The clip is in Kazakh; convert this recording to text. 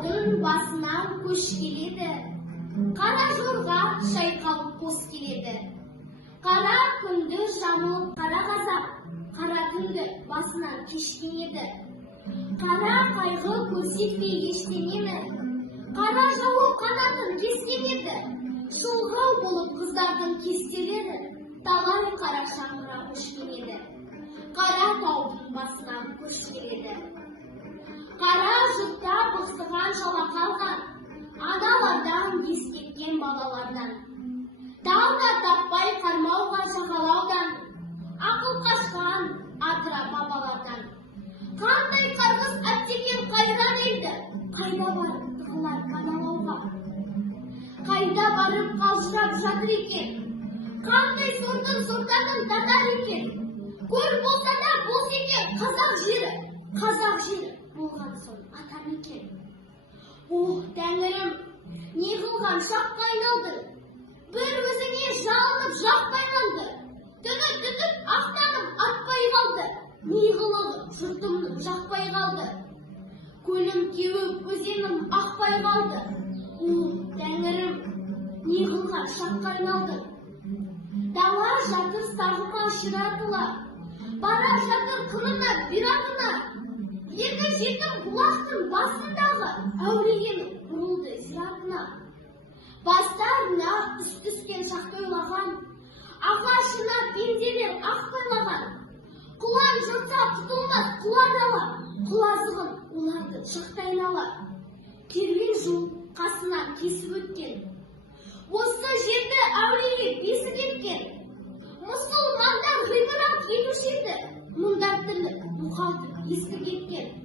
таудың басынан көш келеді, қара жорға шайқалып қос келеді. Қара күнді жамылып қара қазақ, қара түнді басынан кешкен еді. Қара қайғы көрсетпей ештеңені, қара жауы қанатын кескен еді. Шылғау болып қыздардың кестелері, талай қара шаңырақ көшкен еді. Қара таудың басынан көш келеді. Қара жұртта бықсыған шала қалған, аналардан ескеткен балалардан. Тауда таппай қармауға жағалаудан, ақыл қашқан атыра бабалардан. Қандай қарғыс әттеген қайран елді, қайда барып тығылар қадалауға. Қайда барып қалжырап жатыр екен, қандай сордың сортанын татар екен. Көр болса да бос екен қазақ жері болған соң атар екен. Ох, тәңірім, не қылған шаққа айналды, бір өзіңе жалынып жақпайланды. Түні түтіп ақтанып атпай қалды, не қылығып жұртымның жақпай қалды. Көлім кеуіп өзенім ақпай қалды. Ох, тәңірім, не қылған шаққа айналды. Дала жатыр сағыма ширатыла, бара жатыр қынына биратына. Екі жетім бұлақтың басындағы әулиенің бұрылды зиратына. Бастарына үст-түскен шақты ойлаған, ағашына пенделер ақ байлаған. Құлан жұртса құтылмас құла дала, құлазығын оларды шақтай айнала. Керуен жол қасынан кесіп өткен, осы жерді әулие бесіп еткен. Мұсылмандар ғибрат етуші еді, мұнда тірлік мұқалтып естіп кеткен.